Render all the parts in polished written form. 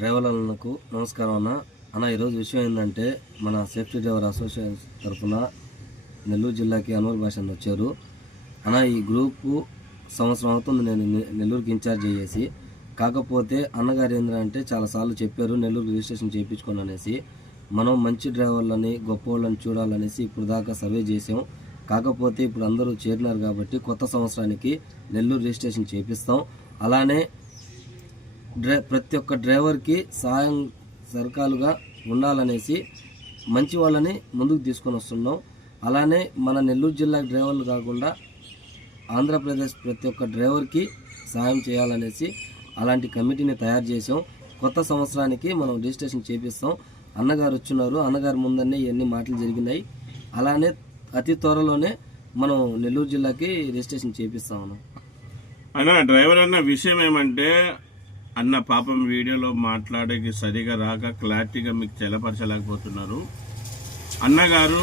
డ్రైవర్లకు నమస్కారం అన్న ఈరోజు విషయం ఏంటంటే మన సేఫ్టీ డ్రైవర్ అసోసియేషన్ తరఫున నెల్లూరు జిల్లాకి అన్వర్ భాష వచ్చారు అన్న. ఈ గ్రూపు సంవత్సరం అవుతుంది నేను నెల్లూరుకి ఇన్ఛార్జ్ అయ్యేసి. కాకపోతే అన్నగారు ఏంటంటే చాలాసార్లు చెప్పారు నెల్లూరు రిజిస్ట్రేషన్ చేయించుకోండి అనేసి. మనం మంచి డ్రైవర్లని గొప్ప వాళ్ళని చూడాలనేసి ఇప్పుడు దాకా సర్వే చేసాం. కాకపోతే ఇప్పుడు అందరూ చేరినారు కాబట్టి కొత్త సంవత్సరానికి నెల్లూరు రిజిస్ట్రేషన్ చేపిస్తాం. అలానే ప్రతి ఒక్క డ్రైవర్కి సహాయం సరకాలుగా ఉండాలనేసి మంచి వాళ్ళని ముందుకు తీసుకొని వస్తున్నాం. అలానే మన నెల్లూరు జిల్లా డ్రైవర్లు కాకుండా ఆంధ్రప్రదేశ్ ప్రతి ఒక్క డ్రైవర్కి సహాయం చేయాలనేసి అలాంటి కమిటీని తయారు చేసాం. కొత్త సంవత్సరానికి మనం రిజిస్ట్రేషన్ చేపిస్తాం. అన్నగారు వచ్చున్నారు, అన్నగారు ముందనే ఇవన్నీ మాటలు జరిగినాయి. అలానే అతి త్వరలోనే మనం నెల్లూరు జిల్లాకి రిజిస్ట్రేషన్ చేపిస్తాం అన్న. డ్రైవర్ అన్న విషయం ఏమంటే అన్న పాపం వీడియోలో మాట్లాడేకి సరిగా రాక క్లారిటీగా మీకు తెలపరచలేకపోతున్నారు. అన్నగారు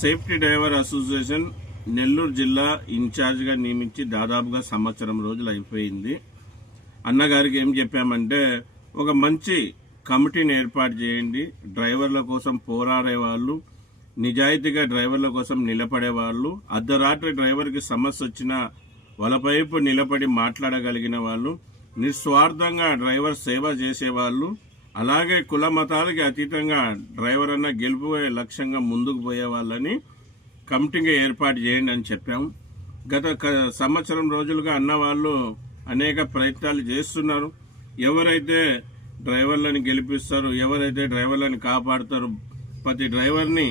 సేఫ్టీ డ్రైవర్ అసోసియేషన్ నెల్లూరు జిల్లా ఇన్ఛార్జ్గా నియమించి దాదాపుగా సంవత్సరం రోజులు అయిపోయింది. అన్నగారికి ఏం చెప్పామంటే ఒక మంచి కమిటీని ఏర్పాటు చేయండి. డ్రైవర్ల కోసం పోరాడే వాళ్ళు, నిజాయితీగా డ్రైవర్ల కోసం నిలబడే వాళ్ళు, అర్ధరాత్రి డ్రైవర్కి సమస్య వచ్చినా వాళ్ళపైపు నిలబడి మాట్లాడగలిగిన వాళ్ళు, నిస్వార్థంగా డ్రైవర్ సేవ చేసేవాళ్ళు, అలాగే కుల మతాలకి అతీతంగా డ్రైవర్ అన్న గెలుపుపోయే లక్ష్యంగా ముందుకు పోయే వాళ్ళని కమిటీగా ఏర్పాటు చేయండి అని చెప్పాము. గత సంవత్సరం రోజులుగా అన్నవాళ్ళు అనేక ప్రయత్నాలు చేస్తున్నారు. ఎవరైతే డ్రైవర్లను గెలిపిస్తారు, ఎవరైతే డ్రైవర్లను కాపాడుతారు, ప్రతి డ్రైవర్ని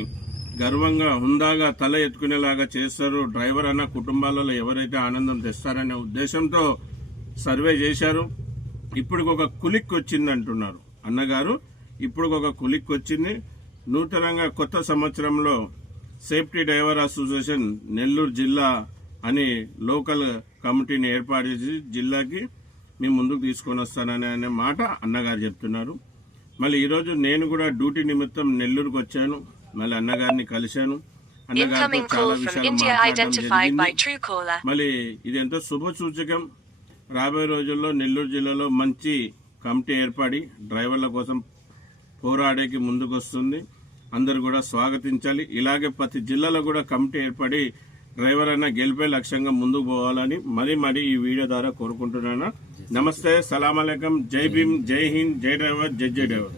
గర్వంగా హుందాగా తల ఎత్తుకునేలాగా చేస్తారు, డ్రైవర్ అన్న కుటుంబాలలో ఎవరైతే ఆనందం తెస్తారనే ఉద్దేశంతో సర్వే చేశారు. ఇప్పుడు ఒక కులిక్ వచ్చింది అంటున్నారు అన్నగారు. ఇప్పుడు ఒక కులిక్ వచ్చింది. నూతనంగా కొత్త సంవత్సరంలో సేఫ్టీ డ్రైవర్ అసోసియేషన్ నెల్లూరు జిల్లా అని లోకల్ కమిటీని ఏర్పాటు చేసి జిల్లాకి మేము ముందుకు తీసుకొని వస్తాననే మాట అన్నగారు చెప్తున్నారు. మళ్ళీ ఈరోజు నేను కూడా డ్యూటీ నిమిత్తం నెల్లూరుకు వచ్చాను. మళ్ళీ అన్నగారిని కలిశాను. అన్నగారితో చాలా విషయాలు మాట్లాడడం జరిగింది. మళ్ళీ ఇది ఎంతో శుభ సూచకం. రాబోయే రోజుల్లో నెల్లూరు జిల్లాలో మంచి కమిటీ ఏర్పడి డ్రైవర్ల కోసం పోరాడేకి ముందుకు వస్తుంది. అందరూ కూడా స్వాగతించాలి. ఇలాగే ప్రతి జిల్లాలో కూడా కమిటీ ఏర్పడి డ్రైవర్ అన్న గెలిపే లక్ష్యంగా ముందుకు పోవాలని మరీ ఈ వీడియో ద్వారా కోరుకుంటున్నాను. నమస్తే, సలాం అలైకుం, జై భీమ్, జై హింద్, జై డ్రైవర్, జై డ్రైవర్.